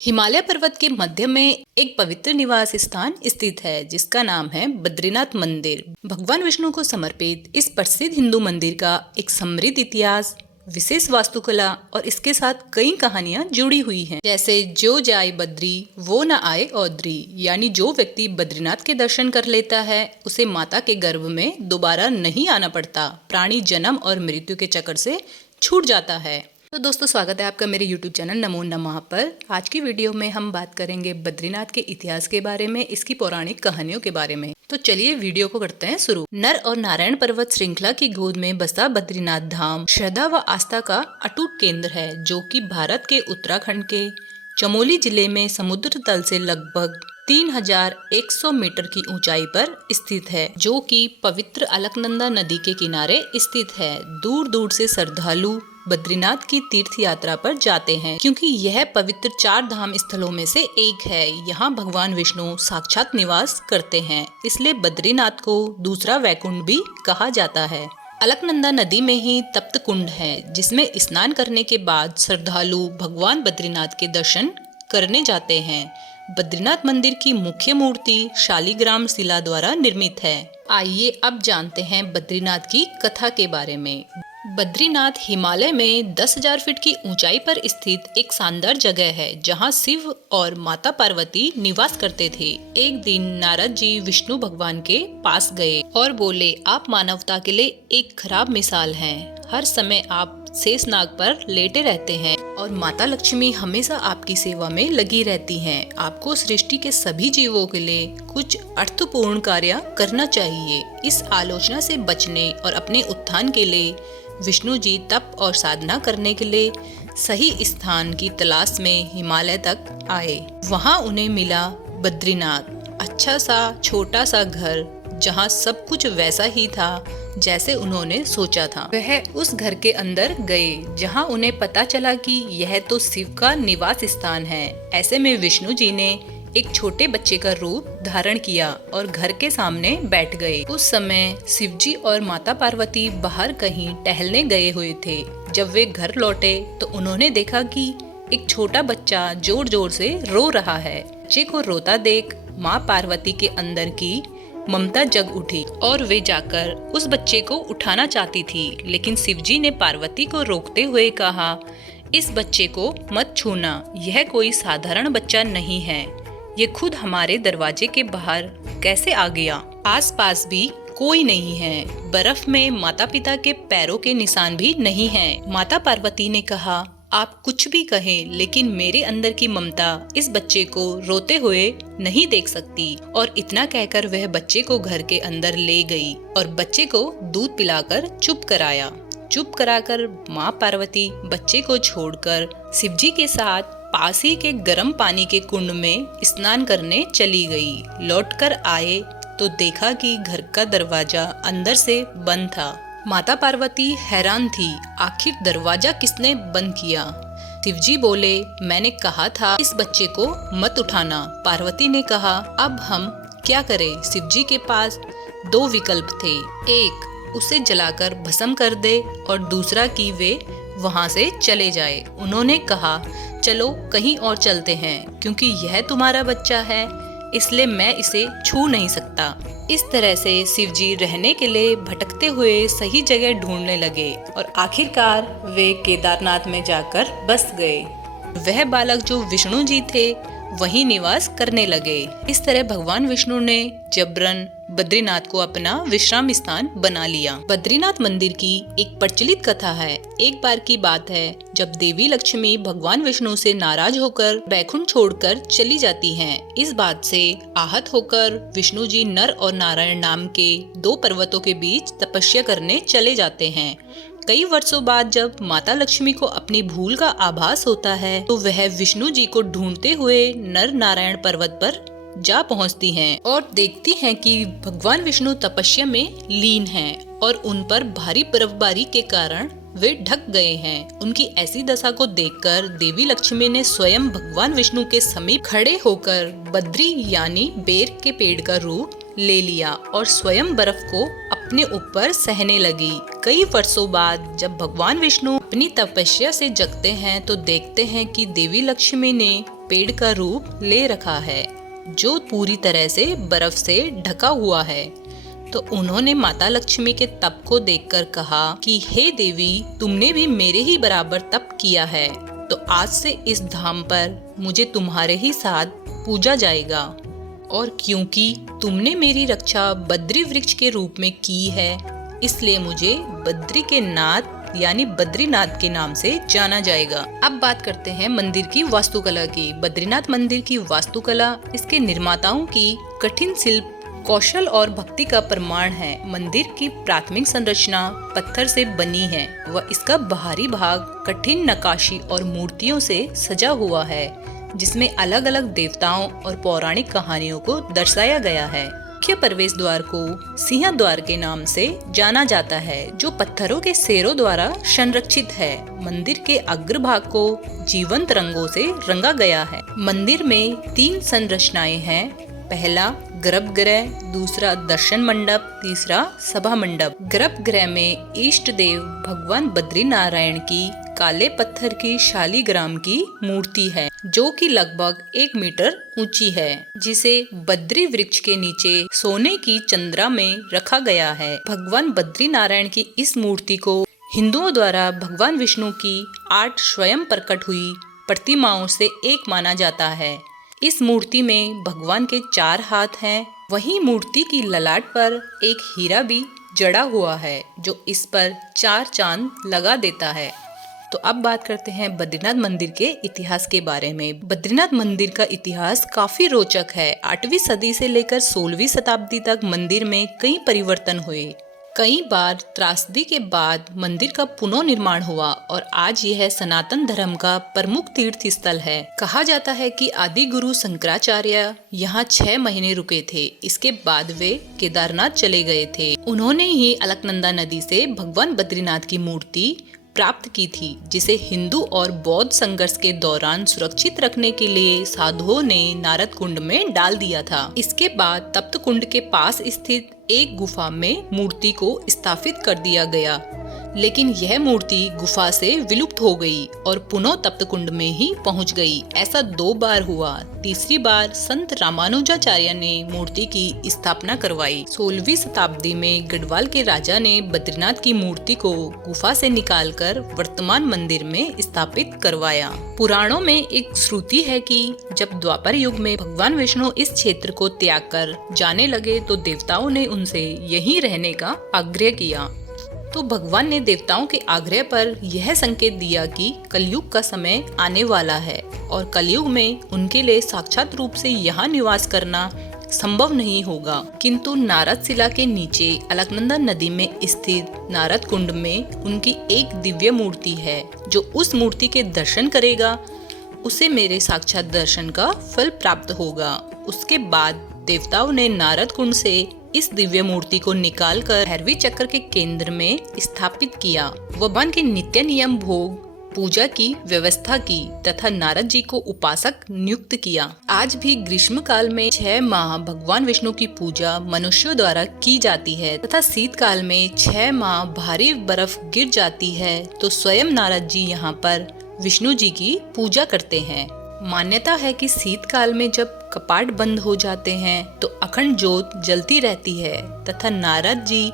हिमालय पर्वत के मध्य में एक पवित्र निवास स्थान स्थित है जिसका नाम है बद्रीनाथ मंदिर। भगवान विष्णु को समर्पित इस प्रसिद्ध हिंदू मंदिर का एक समृद्ध इतिहास, विशेष वास्तुकला और इसके साथ कई कहानियां जुड़ी हुई हैं। जैसे जो जाए बद्री वो न आए औदरी, यानी जो व्यक्ति बद्रीनाथ के दर्शन कर लेता है उसे माता के गर्भ में दोबारा नहीं आना पड़ता, प्राणी जन्म और मृत्यु के चक्कर से छूट जाता है। तो दोस्तों, स्वागत है आपका मेरे YouTube चैनल नमो नमः पर। आज की वीडियो में हम बात करेंगे बद्रीनाथ के इतिहास के बारे में, इसकी पौराणिक कहानियों के बारे में। तो चलिए वीडियो को करते हैं शुरू। नर और नारायण पर्वत श्रृंखला की गोद में बसा बद्रीनाथ धाम श्रद्धा व आस्था का अटूट केंद्र है, जो कि भारत के उत्तराखंड के चमोली जिले में समुद्र तल से लगभग 3100 मीटर की ऊंचाई पर स्थित है, जो कि पवित्र अलकनंदा नदी के किनारे स्थित है। दूर दूर से श्रद्धालु बद्रीनाथ की तीर्थ यात्रा पर जाते हैं, क्योंकि यह पवित्र 4 धाम स्थलों में से एक है। यहाँ भगवान विष्णु साक्षात निवास करते हैं, इसलिए बद्रीनाथ को दूसरा वैकुंठ भी कहा जाता है। अलकनंदा नदी में ही तप्त कुंड है, जिसमें स्नान करने के बाद श्रद्धालु भगवान बद्रीनाथ के दर्शन करने जाते हैं। बद्रीनाथ मंदिर की मुख्य मूर्ति शालिग्राम शिला द्वारा निर्मित है। आइए अब जानते हैं बद्रीनाथ की कथा के बारे में। बद्रीनाथ हिमालय में 10,000 फीट की ऊंचाई पर स्थित एक शानदार जगह है, जहां शिव और माता पार्वती निवास करते थे। एक दिन नारद जी विष्णु भगवान के पास गए और बोले, आप मानवता के लिए एक खराब मिसाल हैं। हर समय आप शेषनाग पर लेटे रहते हैं और माता लक्ष्मी हमेशा आपकी सेवा में लगी रहती हैं। आपको सृष्टि के सभी जीवों के लिए कुछ अर्थपूर्ण कार्य करना चाहिए। इस आलोचना से बचने और अपने उत्थान के लिए विष्णु जी तप और साधना करने के लिए सही स्थान की तलाश में हिमालय तक आए। वहां उन्हें मिला बद्रीनाथ, अच्छा सा छोटा सा घर, जहां सब कुछ वैसा ही था जैसे उन्होंने सोचा था। वह उस घर के अंदर गए, जहां उन्हें पता चला कि यह तो शिव का निवास स्थान है। ऐसे में विष्णु जी ने एक छोटे बच्चे का रूप धारण किया और घर के सामने बैठ गए। उस समय शिवजी और माता पार्वती बाहर कहीं टहलने गए हुए थे। जब वे घर लौटे तो उन्होंने देखा कि एक छोटा बच्चा जोर जोर से रो रहा है। बच्चे को रोता देख माँ पार्वती के अंदर की ममता जग उठी और वे जाकर उस बच्चे को उठाना चाहती थी, लेकिन शिवजी ने पार्वती को रोकते हुए कहा, इस बच्चे को मत छूना, यह कोई साधारण बच्चा नहीं है। ये खुद हमारे दरवाजे के बाहर कैसे आ गया? आसपास भी कोई नहीं है। बर्फ में माता पिता के पैरों के निशान भी नहीं हैं। माता पार्वती ने कहा, आप कुछ भी कहें, लेकिन मेरे अंदर की ममता इस बच्चे को रोते हुए नहीं देख सकती। और इतना कहकर वह बच्चे को घर के अंदर ले गई और बच्चे को दूध पिलाकर चुप कराया। चुप कराकर माँ पार्वती बच्चे को छोड़कर शिवजी के साथ पास ही के गर्म पानी के कुंड में स्नान करने चली गई। लौटकर आए तो देखा कि घर का दरवाजा अंदर से बंद था। माता पार्वती हैरान थी, आखिर दरवाजा किसने बंद किया? शिवजी बोले, मैंने कहा था इस बच्चे को मत उठाना। पार्वती ने कहा, अब हम क्या करें? शिवजी के पास 2 विकल्प थे, एक उसे जलाकर भस्म कर दे और दूसरा कि वे वहां से चले जाए। उन्होंने कहा, चलो कहीं और चलते हैं, क्योंकि यह तुम्हारा बच्चा है, इसलिए मैं इसे छू नहीं सकता। इस तरह से शिवजी रहने के लिए भटकते हुए सही जगह ढूंढने लगे और आखिरकार वे केदारनाथ में जाकर बस गए। वह बालक जो विष्णु जी थे वहीं निवास करने लगे। इस तरह भगवान विष्णु ने जबरन बद्रीनाथ को अपना विश्राम स्थान बना लिया। बद्रीनाथ मंदिर की एक प्रचलित कथा है। एक बार की बात है, जब देवी लक्ष्मी भगवान विष्णु से नाराज होकर बैकुंठ छोड़कर चली जाती हैं। इस बात से आहत होकर विष्णु जी नर और नारायण नाम के 2 पर्वतों के बीच तपस्या करने चले जाते हैं। कई वर्षों बाद जब माता लक्ष्मी को अपनी भूल का आभास होता है तो वह विष्णु जी को ढूंढते हुए नर नारायण पर्वत पर जा पहुंचती हैं और देखती हैं कि भगवान विष्णु तपस्या में लीन हैं और उन पर भारी बर्फबारी के कारण वे ढक गए हैं। उनकी ऐसी दशा को देखकर देवी लक्ष्मी ने स्वयं भगवान विष्णु के समीप खड़े होकर बद्री यानी बेर के पेड़ का रूप ले लिया और स्वयं बर्फ को अपने ऊपर सहने लगी। कई वर्षों बाद जब भगवान विष्णु अपनी तपस्या से जगते हैं तो देखते हैं कि देवी लक्ष्मी ने पेड़ का रूप ले रखा है जो पूरी तरह से बर्फ से ढका हुआ है। तो उन्होंने माता लक्ष्मी के तप को देखकर कहा कि हे देवी, तुमने भी मेरे ही बराबर तप किया है, तो आज से इस धाम पर मुझे तुम्हारे ही साथ पूजा जाएगा। और क्योंकि तुमने मेरी रक्षा बद्री वृक्ष के रूप में की है, इसलिए मुझे बद्री के नाथ यानी बद्रीनाथ के नाम से जाना जाएगा। अब बात करते हैं मंदिर की वास्तुकला की। बद्रीनाथ मंदिर की वास्तुकला इसके निर्माताओं की कठिन शिल्प कौशल और भक्ति का प्रमाण है। मंदिर की प्राथमिक संरचना पत्थर से बनी है व इसका बाहरी भाग कठिन नक्काशी और मूर्तियों से सजा हुआ है, जिसमें अलग अलग देवताओं और पौराणिक कहानियों को दर्शाया गया है। मुख्य प्रवेश द्वार को सिंह द्वार के नाम से जाना जाता है, जो पत्थरों के शेरों द्वारा संरक्षित है। मंदिर के अग्रभाग को जीवंत रंगों से रंगा गया है। मंदिर में 3 संरचनाएं हैं। पहला गर्भगृह, दूसरा दर्शन मंडप, तीसरा सभा मंडप। गर्भगृह में इष्ट देव भगवान बद्रीनारायण की काले पत्थर की शालिग्राम की मूर्ति है, जो कि लगभग 1 मीटर ऊंची है, जिसे बद्री वृक्ष के नीचे सोने की चंद्रा में रखा गया है। भगवान बद्रीनारायण की इस मूर्ति को हिंदुओं द्वारा भगवान विष्णु की 8 स्वयं प्रकट हुई प्रतिमाओं से एक माना जाता है। इस मूर्ति में भगवान के 4 हाथ हैं। वहीं मूर्ति की ललाट पर एक हीरा भी जड़ा हुआ है, जो इस पर 4 चांद लगा देता है। तो अब बात करते हैं बद्रीनाथ मंदिर के इतिहास के बारे में। बद्रीनाथ मंदिर का इतिहास काफी रोचक है। 8वीं सदी से लेकर 16वीं शताब्दी तक मंदिर में कई परिवर्तन हुए। कई बार त्रासदी के बाद मंदिर का पुनर्निर्माण हुआ और आज यह सनातन धर्म का प्रमुख तीर्थ स्थल है। कहा जाता है कि आदि गुरु शंकराचार्य यहाँ 6 महीने रुके थे। इसके बाद वे केदारनाथ चले गए थे। उन्होंने ही अलकनंदा नदी से भगवान बद्रीनाथ की मूर्ति प्राप्त की थी, जिसे हिंदू और बौद्ध संघर्ष के दौरान सुरक्षित रखने के लिए साधुओं ने नारद कुंड में डाल दिया था। इसके बाद तप्त कुंड के पास स्थित एक गुफा में मूर्ति को स्थापित कर दिया गया, लेकिन यह मूर्ति गुफा से विलुप्त हो गई और पुनः तप्त कुंड में ही पहुंच गई। ऐसा 2 बार हुआ। तीसरी बार संत रामानुजाचार्य ने मूर्ति की स्थापना करवाई। 16वीं शताब्दी में गढ़वाल के राजा ने बद्रीनाथ की मूर्ति को गुफा से निकालकर वर्तमान मंदिर में स्थापित करवाया। पुराणों में एक श्रुति है कि जब द्वापर युग में भगवान विष्णु इस क्षेत्र को त्याग कर जाने लगे तो देवताओं ने उनसे यहीं रहने का आग्रह किया। तो भगवान ने देवताओं के आग्रह पर यह संकेत दिया कि कलयुग का समय आने वाला है और कलयुग में उनके लिए साक्षात रूप से यहाँ निवास करना संभव नहीं होगा। किंतु नारद शिला के नीचे अलकनंदा नदी में स्थित नारद कुंड में उनकी एक दिव्य मूर्ति है। जो उस मूर्ति के दर्शन करेगा उसे मेरे साक्षात दर्शन का फल प्राप्त होगा। उसके बाद देवताओं ने नारद कुंड से इस दिव्य मूर्ति को निकालकर भैरवी चक्र के केंद्र में स्थापित किया। भगवान के नित्य नियम भोग पूजा की व्यवस्था की तथा नारद जी को उपासक नियुक्त किया। आज भी ग्रीष्म काल में 6 माह भगवान विष्णु की पूजा मनुष्यों द्वारा की जाती है तथा शीतकाल में 6 माह भारी बर्फ गिर जाती है तो स्वयं नारद जी यहाँ पर विष्णु जी की पूजा करते हैं। मान्यता है कि शीतकाल में जब कपाट बंद हो जाते हैं तो अखंड ज्योत जलती रहती है तथा नारद जी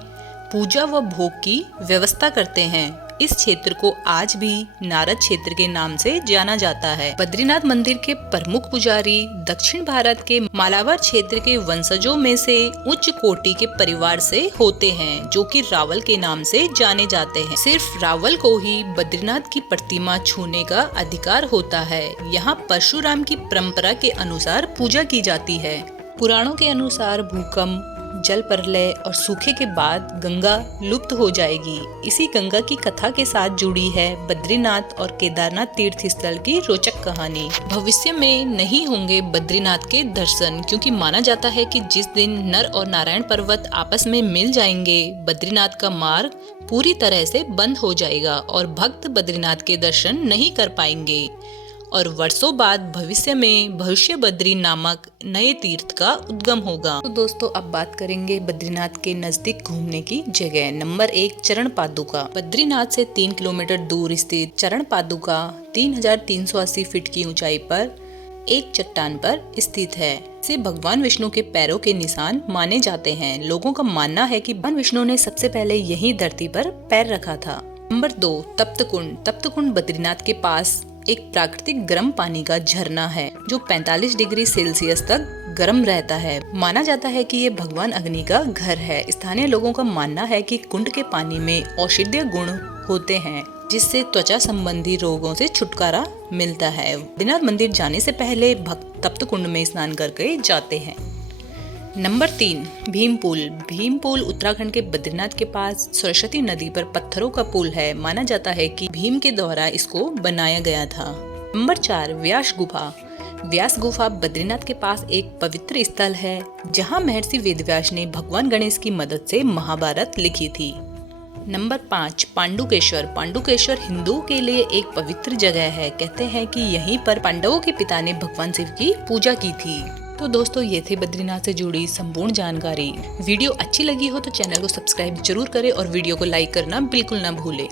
पूजा व भोग की व्यवस्था करते हैं। इस क्षेत्र को आज भी नारद क्षेत्र के नाम से जाना जाता है। बद्रीनाथ मंदिर के प्रमुख पुजारी दक्षिण भारत के मालाबार क्षेत्र के वंशजों में से उच्च कोटि के परिवार से होते हैं, जो कि रावल के नाम से जाने जाते हैं। सिर्फ रावल को ही बद्रीनाथ की प्रतिमा छूने का अधिकार होता है। यहाँ परशुराम की परंपरा के अनुसार पूजा की जाती है। पुराणों के अनुसार भूकंप, जल प्रलय और सूखे के बाद गंगा लुप्त हो जाएगी। इसी गंगा की कथा के साथ जुड़ी है बद्रीनाथ और केदारनाथ तीर्थ स्थल की रोचक कहानी। भविष्य में नहीं होंगे बद्रीनाथ के दर्शन, क्योंकि माना जाता है कि जिस दिन नर और नारायण पर्वत आपस में मिल जाएंगे, बद्रीनाथ का मार्ग पूरी तरह से बंद हो जाएगा और भक्त बद्रीनाथ के दर्शन नहीं कर पाएंगे और वर्षों बाद भविष्य में भविष्य बद्री नामक नए तीर्थ का उद्गम होगा। तो दोस्तों अब बात करेंगे बद्रीनाथ के नजदीक घूमने की जगह। नंबर 1 चरण पादुका। बद्रीनाथ से 3 किलोमीटर दूर स्थित चरण पादुका 3380 फीट की ऊंचाई पर एक चट्टान पर स्थित है। इसे भगवान विष्णु के पैरों के निशान माने जाते हैं। लोगों का मानना है कि भगवान विष्णु ने सबसे पहले यही धरती पर पैर रखा था। नंबर 2, तप्त कुंड। तप्त कुंड बद्रीनाथ के पास एक प्राकृतिक गर्म पानी का झरना है जो 45 डिग्री सेल्सियस तक गर्म रहता है। माना जाता है कि ये भगवान अग्नि का घर है। स्थानीय लोगों का मानना है कि कुंड के पानी में औषधीय गुण होते हैं जिससे त्वचा संबंधी रोगों से छुटकारा मिलता है। बद्रीनाथ मंदिर जाने से पहले भक्त तप्त कुंड में स्नान करके जाते हैं। नंबर 3, भीम पुल। भीम पुल उत्तराखंड के बद्रीनाथ के पास सरस्वती नदी पर पत्थरों का पुल है। माना जाता है कि भीम के द्वारा इसको बनाया गया था। नंबर 4, व्यास गुफा। व्यास गुफा बद्रीनाथ के पास एक पवित्र स्थल है जहां महर्षि वेदव्यास ने भगवान गणेश की मदद से महाभारत लिखी थी। नंबर 5, पांडुकेश्वर। पांडुकेश्वर हिंदुओं के लिए एक पवित्र जगह है। कहते हैं कि यहीं पर पांडवों के पिता ने भगवान शिव की पूजा की थी। तो दोस्तों, ये थे बद्रीनाथ से जुड़ी संपूर्ण जानकारी। वीडियो अच्छी लगी हो तो चैनल को सब्सक्राइब जरूर करें और वीडियो को लाइक करना बिल्कुल ना भूलें।